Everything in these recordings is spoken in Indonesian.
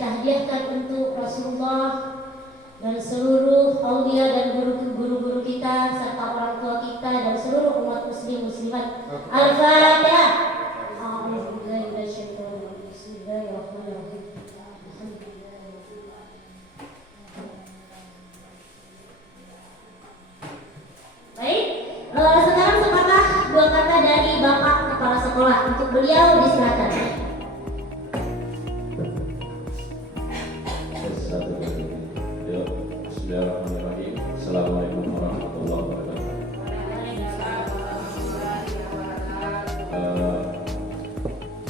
kita hadiahkan untuk Rasulullah dan seluruh aulia dan guru-guru kita serta orang tua kita dan seluruh umat muslim muslimat. Al-Fatihah. Bismillahirrahmanirrahim. Baik, sekarang sepatah dua kata dari Bapak Kepala Sekolah untuk beliau disilakan. Bismillahirrahmanirrahim. Assalamualaikum warahmatullahi wabarakatuh.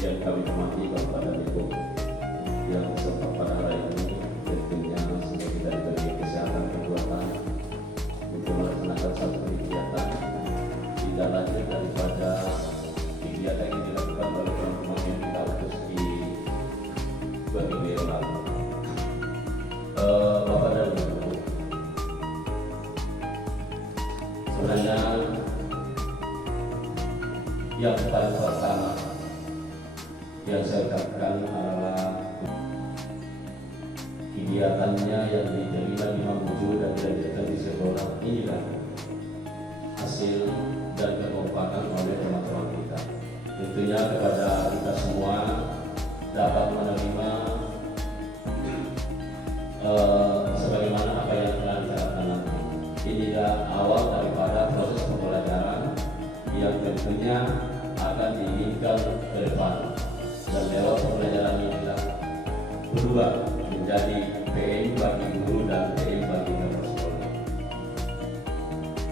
Yang kami hormati Bapak dan Ibu yang sempat pada hari ini, tentunya semoga kita diberi kesehatan kekuatan untuk melaksanakan satu kegiatan tidak lanjut daripada kegiatan yang dilakukan oleh teman-teman yang kita utus di berminggu yang lalu. Bapak dan Ibu, sebenarnya yang paling pertama yang saya ucapkan adalah kegiatannya yang diterima di Mamuju dan dilanjutkan di sekolah inilah hasil dan kekompakan oleh teman-teman kita. Tentunya kepada kita semua dapat menerima sebagaimana apa yang telah dicatatkan nanti. Inilah awal daripada proses pembelajaran yang tentunya akan diinginkan ke depan, dan lewat pembelajaran inilah berubah menjadi PM bagi guru dan PM bagi kepala sekolah.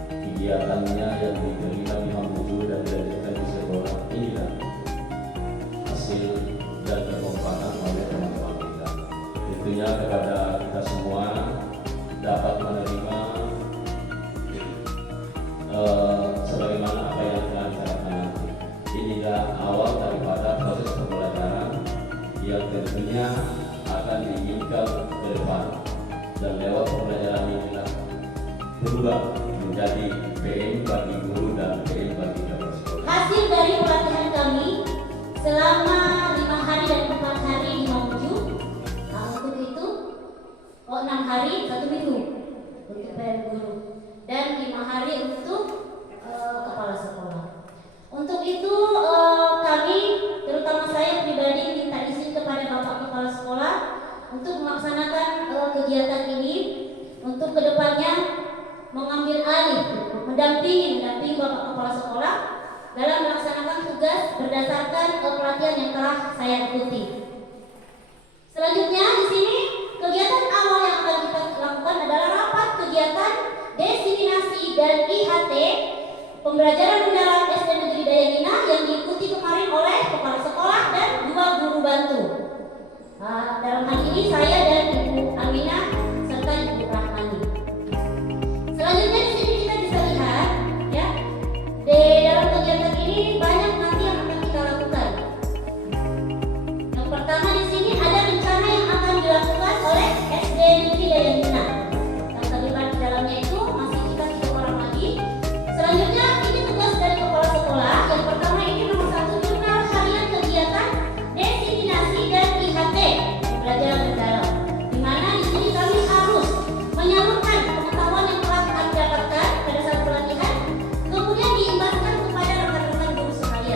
Kegiatannya yang diterima di Mamuju dan dilanjutkan di sekolah inilah hasil dan kekompakan oleh teman-teman kita. Tentunya kepada kita semua dapat menerima sebagaimana apa yang telah dicatatkan nanti. Inilah awal daripada proses pembelajaran yang tentunya akan diinginkan ke depan, dan lewat pembelajaran inilah berubah menjadi PM bagi guru dan PM bagi kepala sekolah. Hasil dari pelatihan kami selama 5 hari dan 4 hari di Mamuju, untuk itu 6 hari 1 minggu untuk PM guru dan 5 hari untuk kepala sekolah. Untuk itu kami, terutama saya pribadi, minta izin kepada Bapak Kepala Sekolah untuk melaksanakan kegiatan ini untuk kedepannya mengambil alih, mendampingi Bapak Kepala Sekolah dalam melaksanakan tugas berdasarkan pelatihan yang telah saya ikuti. Selanjutnya di sini kegiatan awal yang akan kita lakukan adalah rapat kegiatan desiminasi dan IHT pembelajaran mendalam SD Negeri Dayangina yang diikuti kemarin oleh kepala sekolah dan 2 guru bantu. Dalam hal ini saya dan Ibu Aminah serta Ibu Rahmani. Selanjutnya di sini kita bisa lihat ya, di dalam kegiatan ini banyak nanti yang akan kita lakukan. Yang pertama di sini ada rencana yang akan dilakukan oleh SD Negeri Dayangina. Yang terlibat di dalamnya itu masih kita 3 orang lagi. Selanjutnya ini tugas dari kepala sekolah. Yang pertama ini nomor 1, jurnal harian kegiatan desiminasi dan IHT pembelajaran mendalam. Di mana di sini kami harus menyalurkan pengetahuan yang telah kami dapatkan pada saat pelatihan, kemudian diimbaskan kepada rekan-rekan guru sekalian.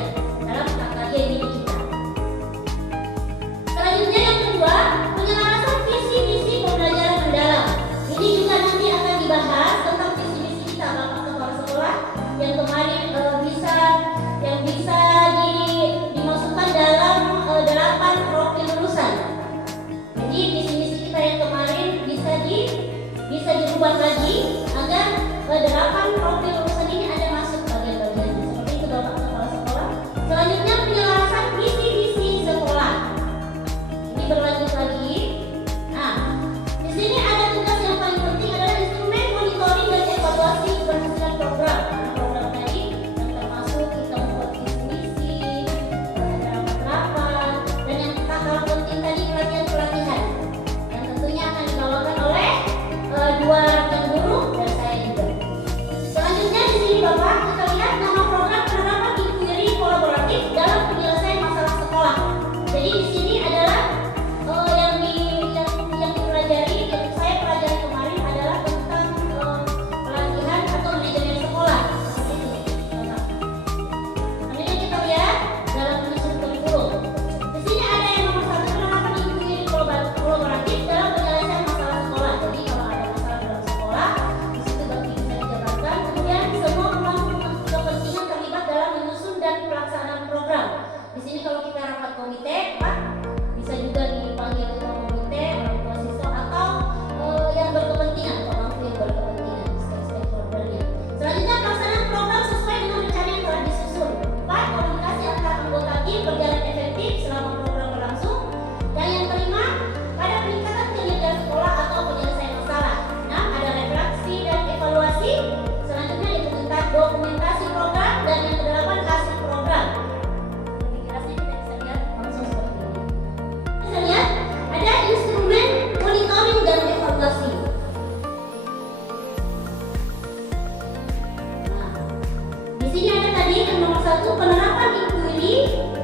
satu, penerapan IKUILI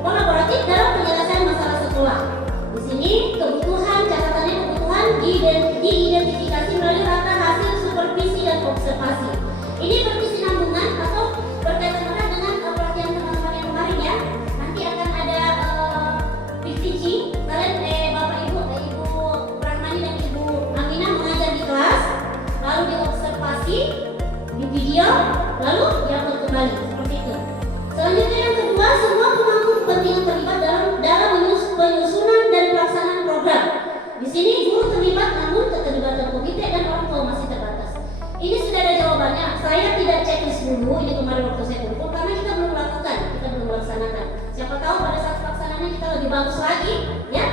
kolaboratif dalam penyelesaian masalah sekolah. Di sini catatannya kebutuhan diidentifikasi melalui rata hasil supervisi dan observasi. Ini berkesinambungan atau berkaitan erat dengan pelatihan teman-teman yang kemarin ya. Nanti akan ada PVG, kalian Bapak Ibu Rahmani dan Ibu Aminah mengajar di kelas, lalu diobservasi di video, lalu diupload kembali seperti itu. Selanjutnya yang kedua, semua pemangku kepentingan terlibat dalam penyusunan dan pelaksanaan program. Di sini guru terlibat, namun keterlibatan komite dan orang tua masih terbatas. Ini sudah ada jawabannya. Saya tidak checklist dulu ini kemarin waktu saya kumpul karena kita belum melakukan, kita belum melaksanakan. Siapa tahu pada saat pelaksanaannya kita lebih bagus lagi, ya.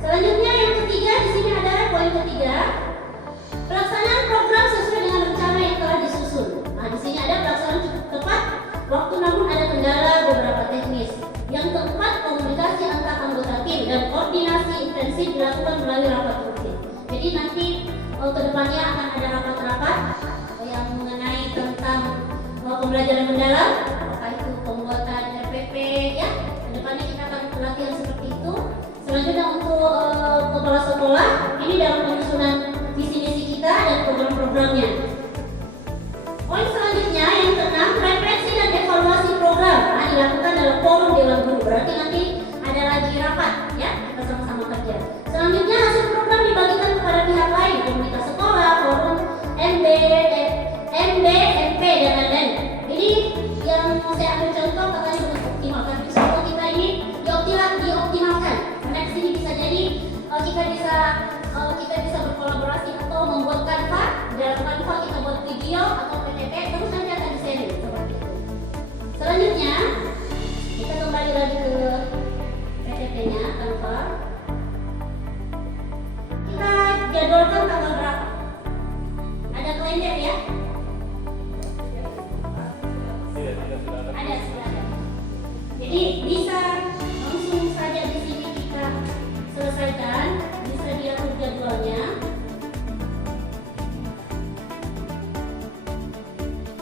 Selanjutnya yang ketiga, di sini ada poin ketiga, pelaksanaan program sesuai dengan rencana yang telah disusun. Nah, di sini ada pelaksanaan cukup tepat waktu, namun ada kendala beberapa teknis. Yang keempat, komunikasi antar anggota tim dan koordinasi intensif dilakukan melalui rapat rutin. Jadi nanti kedepannya akan ada rapat-rapat yang mengenai tentang pembelajaran mendalam, apakah itu pembuatan RPP ya. Kedepannya kita akan pelatihan seperti itu. Selanjutnya untuk kepala sekolah, ini dalam penyusunan visi misi kita dan program-programnya. Poin selanjutnya yang keenam, refleksi dan evaluasi program. Nah, dilakukan dalam forum dewan guru. Berarti nanti ada lagi rapat ya, kita sama-sama kerja. Selanjutnya hasil program dibagikan kepada pihak lain, komunitas sekolah, forum, MB, MP dan lain-lain. Ini yang mau saya ambil contoh katanya belum optimal, tapi sekolah kita ini dioptimalkan. Karena di sini bisa jadi kita bisa berkolaborasi atau membuat kanva. Di dalam kanva kita buat video atau PPT, terus nanti akan di-sharing seperti itu. Selanjutnya kita kembali lagi ke PPT-nya, kanva. Kita jadwalkan tanggal berapa? Ada kalender ya? Ada, sudah ada. Jadi bisa langsung saja di sini kita selesaikan, bisa diatur jadwalnya.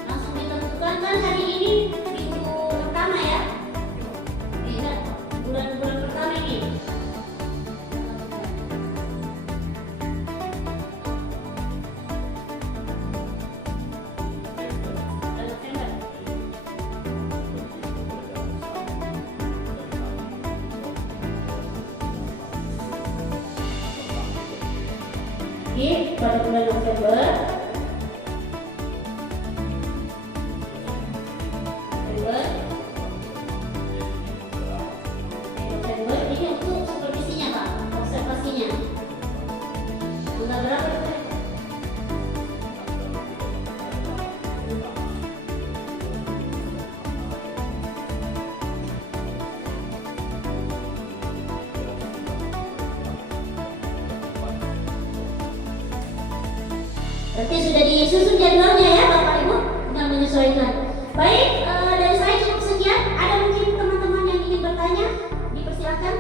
Langsung ditentukan kan hari ini minggu pertama ya? Iya, bulan-bulan pertama ini. Pada bulan November, ini untuk supervisinya Pak, observasinya. Tanggal berapa? Berarti sudah disusun jadwalnya ya Bapak Ibu, tinggal menyesuaikan. Baik, dari saya cukup sekian. Ada mungkin teman-teman yang ingin bertanya, dipersilakan.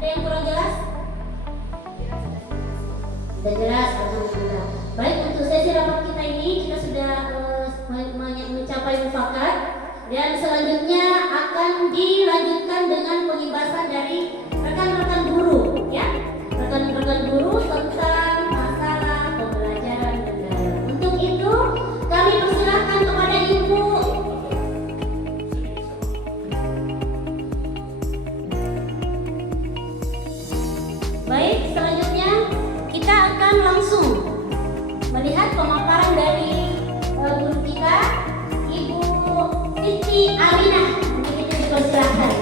Ada yang kurang jelas? Sudah jelas, alhamdulillah. Baik, untuk sesi rapat kita ini kita sudah mencapai mufakat dan selanjutnya akan dilanjutkan dengan pembahasan dari rekan-rekan guru, ya, rekan-rekan guru tentang kami persilahkan kepada Ibu. Baik, selanjutnya kita akan langsung melihat pemaparan dari guru kita, Ibu Siti Aminah. Kita dipersilahkan.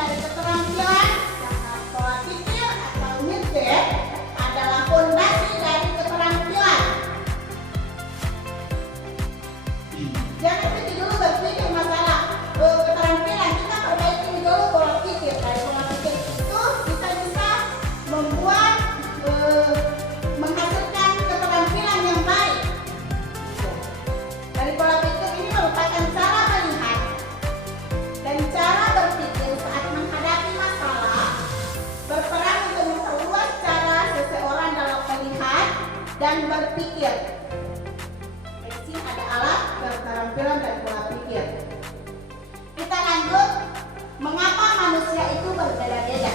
dari keterampilan yang pola pikir atau mindset adalah fondasi dari keterampilan. Jangan pergi dulu berpikir masalah keterampilan, kita perbaiki dulu pola pikir. Dari pola pikir itu kita bisa membuat menghasilkan keterampilan yang baik. Dari pola pikir ini merupakan cara melihat dan cara berpikir saat menghadapi masalah, berperan untuk memperluas cara seseorang dalam melihat dan berpikir. Di sini ada alat keterampilan dan pola pikir. Kita lanjut, mengapa manusia itu berbeda-beda.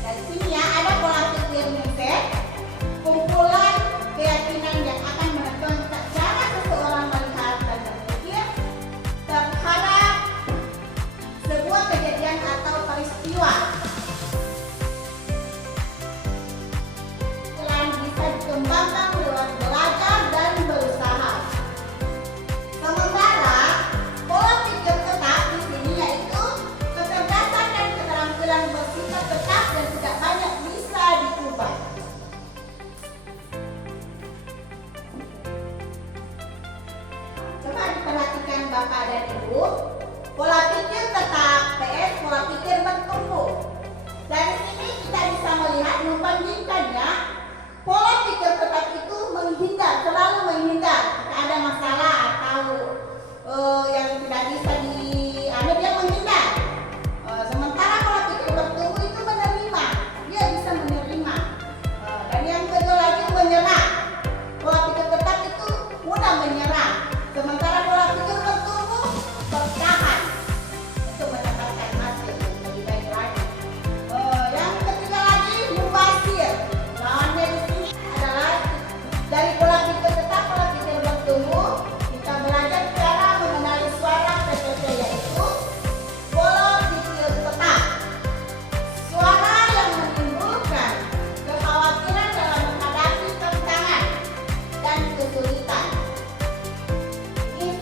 Dari sini ya, ada pola pikir mindset, kumpulan keyakinan yang akan menentukan cara seseorang melihat dan berpikir terhadap sebuah kejadian atau peristiwa. Selain bisa dikembangkan lewat belajar dan berusaha. Sementara pola pikir tetap di sini yaitu kecerdasan dan keterampilan bersikap tetap dan tidak banyak bisa diubah. Coba diperhatikan Bapak dan Ibu, pola pikir tetap PS pola pikir bertumbuh. Dari sini kita bisa melihat membandingkannya, pola pikir tetap itu menghindar, selalu menghindar jika ada masalah atau yang tidak bisa dia menghindar. Sementara pola pikir bertumbuh itu menerima, dia bisa menerima. Dan yang kedua lagi menyerah. Pola pikir tetap itu mudah menyerah. Sementara pola pikir bertumbuh bertahan untuk mendapatkan hasil yang lebih baik lagi. Yang ketiga lagi mubazir. Lawannya di sini adalah dari pola pikir tetap, pola pikir bertumbuh. Kita belajar cara mengenali suara PPP yaitu pola pikir tetap. Suara yang menimbulkan kekhawatiran dalam menghadapi tantangan dan kesulitan. Ini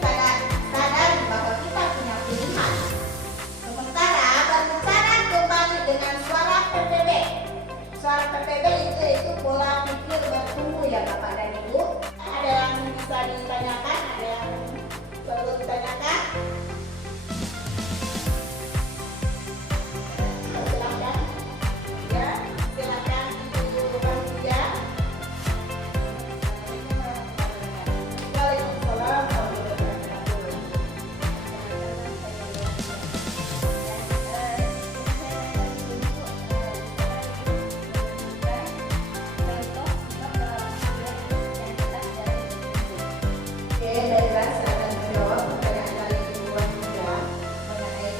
sadari bahwa kita punya pilihan. Sementara berbicara kembali dengan suara PPB. Suara PPB itu pola pikir bertumbuh ya Bapak dan Ibu. Ada yang bisa ditanyakan, ada yang perlu ditanyakan. Silakan. Ya, silakan Ibu Rosia. Waalaikumsalam warahmatullahi Oke, baiklah, saya akan menjawab pertanyaan dari Ibu Rosia mengenai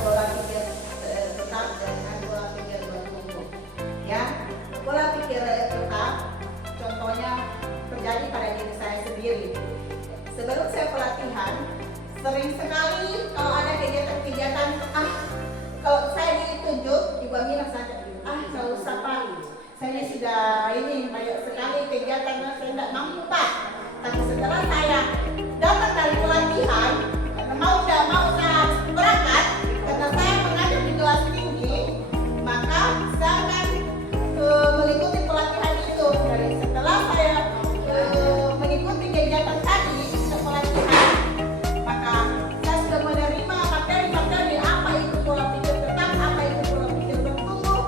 pola pikir tetap dengan pola pikir bertumbuh. Ya, pola pikir tetap contohnya terjadi pada diri saya sendiri. Sebelum saya pelatihan, sering sekali kalau ada kegiatan-kegiatan, kalau saya ditunjuk, Ibu Aminah saja, nggak usah Pak, saya sudah banyak sekali kegiatan yang saya tidak mampu Pak. Tapi setelah saya datang dari pelatihan, karena mau tidak mau saya harus berangkat, karena saya mengajar di kelas tinggi, maka saya akan mengikuti pelatihan itu. Dari setelah saya mengikuti kegiatan tadi, pelatihan, maka saya sudah menerima materi-materi apa itu pola pikir tetap, apa itu pola pikir bertumbuh,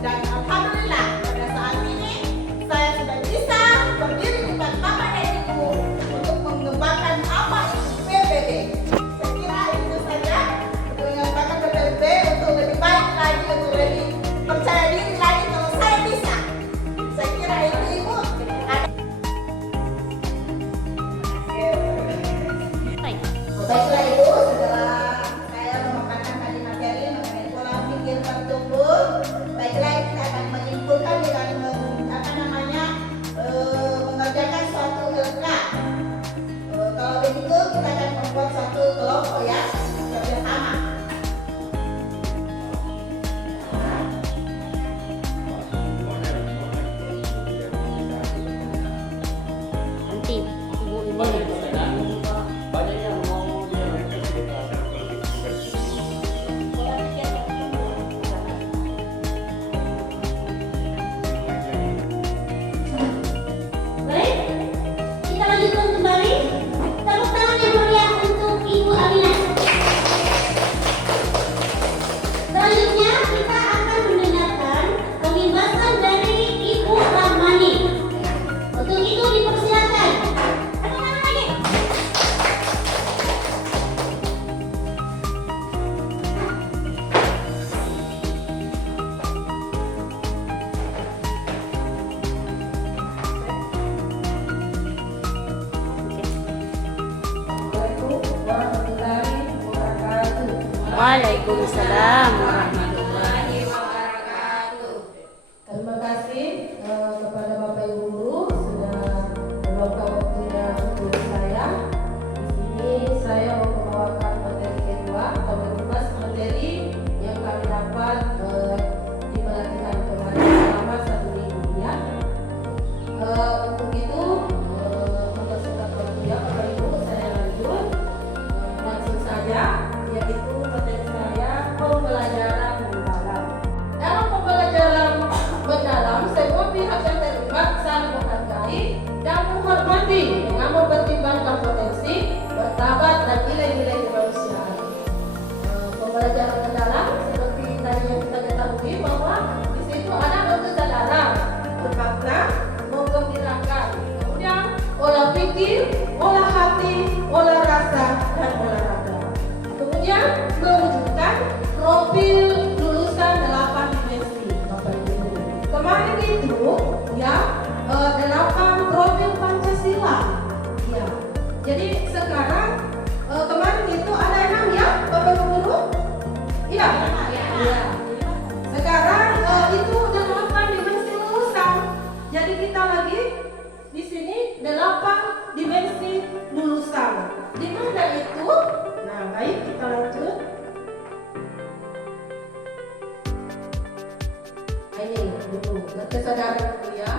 dan alhamdulillah pada saat ini saya sudah bisa berdiri di depan Bapak dan Ibu untuk Waalaikumsalam warahmatullahi wabarakatuh. Terima kasih kepada Bapak Ibu guru sudah meluangkan waktunya untuk saya. Di sini saya mau membawakan materi kedua atau mengupas materi yang kami dapat di pelatihan kemarin selama 1 minggu ya. Untuk itu mempersingkat waktunya Bapak Ibu saya lanjut langsung saja, yaitu materi saya pembelajaran mendalam. Dalam pembelajaran mendalam, semua pihak yang terlibat saling menghargai dan menghormati dengan mempertimbangkan potensi, martabat dan nilai-nilai kemanusiaan. Pembelajaran mendalam seperti tadi yang kita ketahui bahwa di situ ada kesadaran, bermakna, menggembirakan, kemudian olah pikir, olah hati, olah rasa dan olah raga. Kemudian mewujudkan profil lulusan 8 dimensi Bapak Ibu. Kemarin itu ya 8 profil Pancasila. Ya. Jadi sekarang kemarin itu ada 6 ya Bapak Ibu guru? Iya. Ya. Sekarang itu 8 dimensi lulusan. Jadi kita lagi di sini 8 dimensi lulusan. Di mana itu? Nah, baik kita lanjut. Ini dulu berkesadaran dulu ya.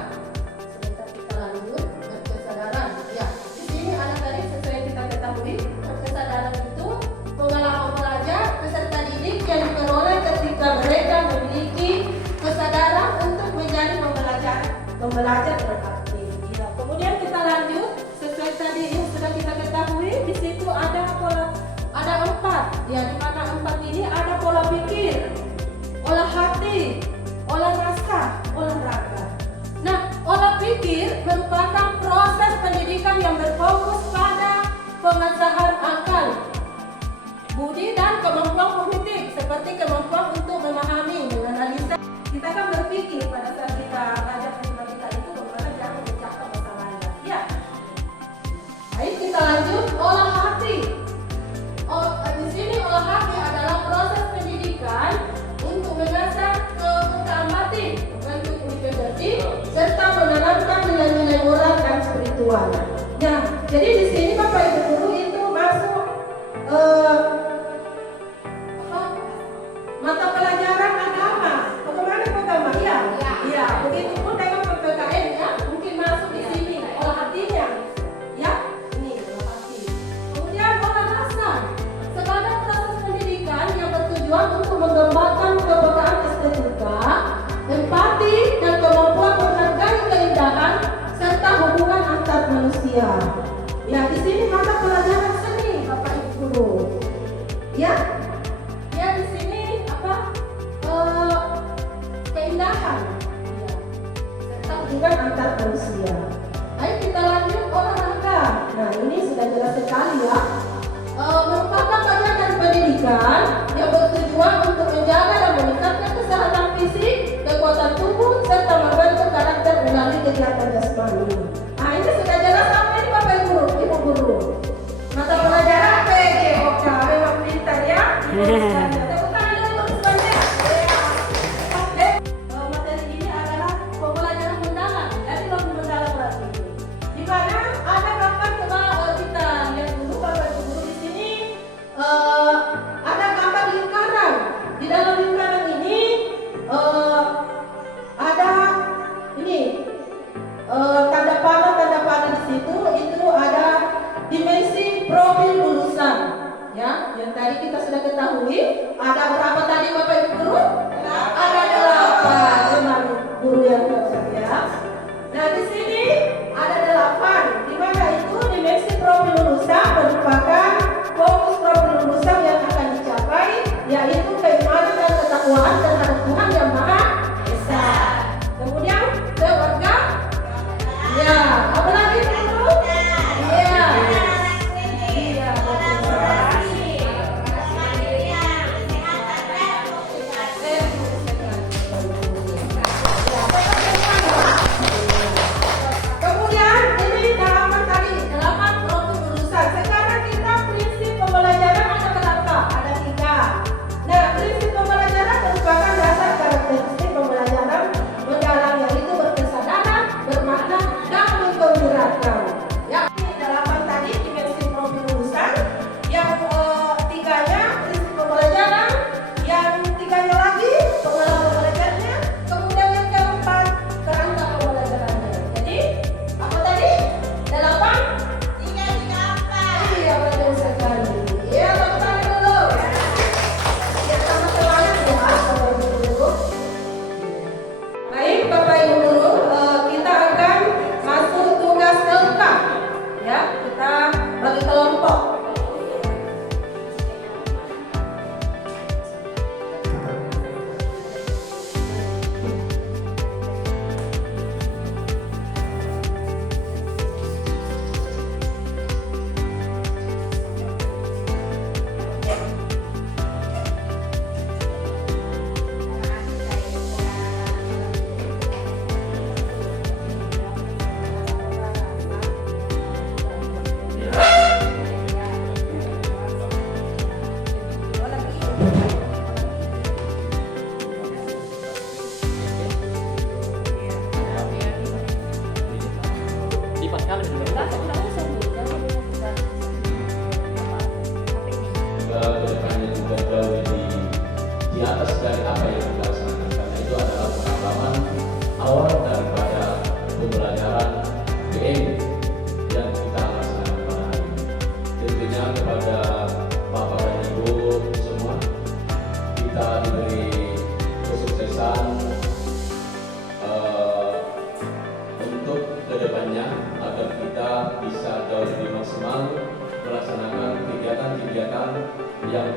Sebentar kita lanjut berkesadaran. Ya, di sini ada tadi sesuai yang kita ketahui berkesadaran itu pengalaman belajar peserta didik yang diperoleh ketika mereka memiliki kesadaran untuk menjadi pembelajar beraktif. Ya, kemudian kita lanjut sesuai tadi yang sudah kita ketahui di situ ada 4. Ya, di mana 4 ini ada pola pikir, olah hati, olah rasa, olah raga. Nah, olah pikir merupakan proses pendidikan yang berfokus pada pengasahan akal, budi dan kemampuan kognitif seperti kemampuan untuk memahami, menganalisa. Kita kan berpikir pada saat kita belajar matematika itu bagaimana cara memecahkan masalahnya. Ya. Baik, kita lanjut olah hati. Di sini olah hati adalah proses pendidikan untuk mengasah kepekaan batin, membentuk independensi, serta menanamkan nilai-nilai moral dan spiritual. Nah, jadi di sini Bapak Ibu guru itu masuk mata pelajaran agama. Bagaimana agama? Iya. Iya. Begitu pun dengan PPKN ya, mungkin masuk di sini olah hatinya. Ya, ini olah hati. Kemudian olah rasa sebagai proses pendidikan yang bertujuan untuk mengembangkan kepekaan estetika, empati dan kemampuan menghargai keindahan serta hubungan antar manusia. Ya, di sini mata pelajaran seni Bapak Ibu guru. Ya, ya di sini apa? Keindahan. Ya, serta hubungan antar manusia. Ayo kita lanjut olahraga. Nah, ini sudah jelas sekali ya. Merupakan bagian dari pendidikan yang bertujuan untuk menjaga dan meningkatkan kesehatan fisik, kekuatan tubuh, serta membentuk karakter melalui kegiatan jasmani. Nah, ini sudah jelas apa ini Bapak Ibu guru. Mata pelajaran PJOK memang pintar ya. Tepuk tangan dulu untuk semuanya. Materi ini adalah pembelajaran mendalam. Jadi lebih mendalam lagi. Di mana ada gambar kita lihat dulu Bapak Ibu guru di sini. Ada gambar lingkaran. Di dalam lingkaran ini ada ini tanda panah di situ. Itu ada dimensi profil lulusan. Ya, yang tadi kita sudah ketahui. Ada berapa tadi Bapak Ibu guru? Ada 8. Memang guru yang hebat ya. Nah, di sini ada 8. Di mana itu dimensi profil lulusan merupakan fokus profil lulusan yang akan dicapai, yaitu keimanan dan ketakwaan terhadap Tuhan yang Maha Esa. Kemudian keluarga. Ya, apa lagi guru? Iya. Iya, betul.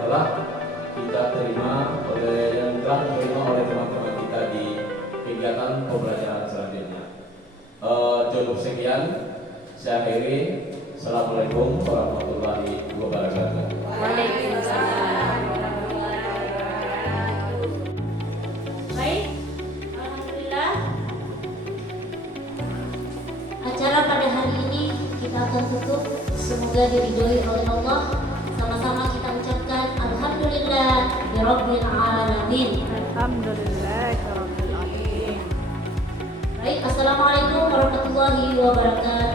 telah kita terima yang telah diterima oleh teman-teman kita di kegiatan pembelajaran selanjutnya. Cukup sekian, saya akhiri. Assalamualaikum warahmatullahi wabarakatuh. Waalaikumsalam warahmatullahi wabarakatuh. Baik, alhamdulillah. Acara pada hari ini kita akan tutup. Semoga diridhoi oleh Allah. Sama-sama kita ucapkan alhamdulillah birabbil alamin. Alhamdulillahirabbil alamin. Baik, assalamualaikum warahmatullahi wabarakatuh.